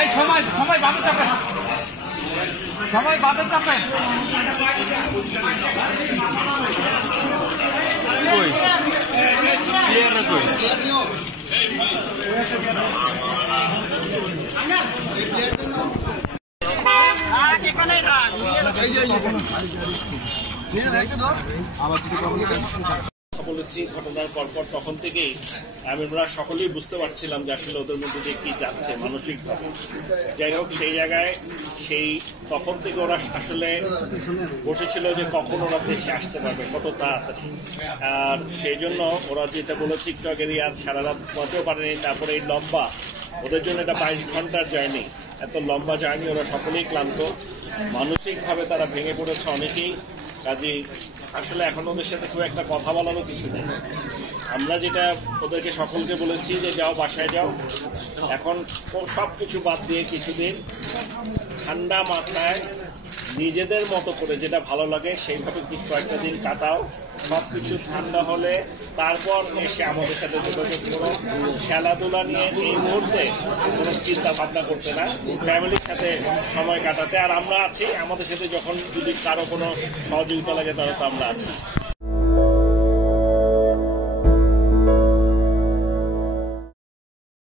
এই সময় সময় বামে চাপেন, সময় বামে চাপেন। কই ক্লিয়ার কই বলেছি ঘটনার পরপর তখন থেকেই আমরা সকলেই বুঝতে পারছিলাম যে আসলে ওদের মধ্যে দিয়ে কি যাচ্ছে মানসিকভাবে। যাই হোক, সেই জায়গায় তখন থেকে ওরা আসলে বসেছিল যে কখন ওরা দেশে আসতে পারবে, কত তাড়াতাড়ি। আর সেই জন্য ওরা যেটা বলেছে একটু আগে আর সারা রাত ঘুমাতেও পারেনি। তারপরে এই লম্বা ওদের জন্য এটা 22 ঘন্টার জার্নি, এত লম্বা জার্নি, ওরা সকলেই ক্লান্ত, মানসিকভাবে তারা ভেঙে পড়েছে অনেকেই। কাজেই আসলে এখন ওদের সাথে খুব একটা কথা বলারও কিছু নেই। আমরা যেটা ওদেরকে সকলকে বলেছি যে যাও, বাসায় যাও, এখন সব কিছু বাদ দিয়ে কিছুদিন ঠান্ডা মাথায় নিজেদের মতো করে যেটা ভালো লাগে সেইভাবে কয়েকটা দিন কাটাও। সব কিছু ঠান্ডা হলে তারপর এসে আমাদের সাথে যোগাযোগ করো। খেলাধুলা নিয়ে এই মুহূর্তে কোনো চিন্তা ভাবনা করতে না, ফ্যামিলির সাথে সময় কাটাতে। আর আমরা আছি, আমাদের সাথে যখন যদি কারো কোনো সহযোগিতা লাগে তাহলে তো আমরা আছি।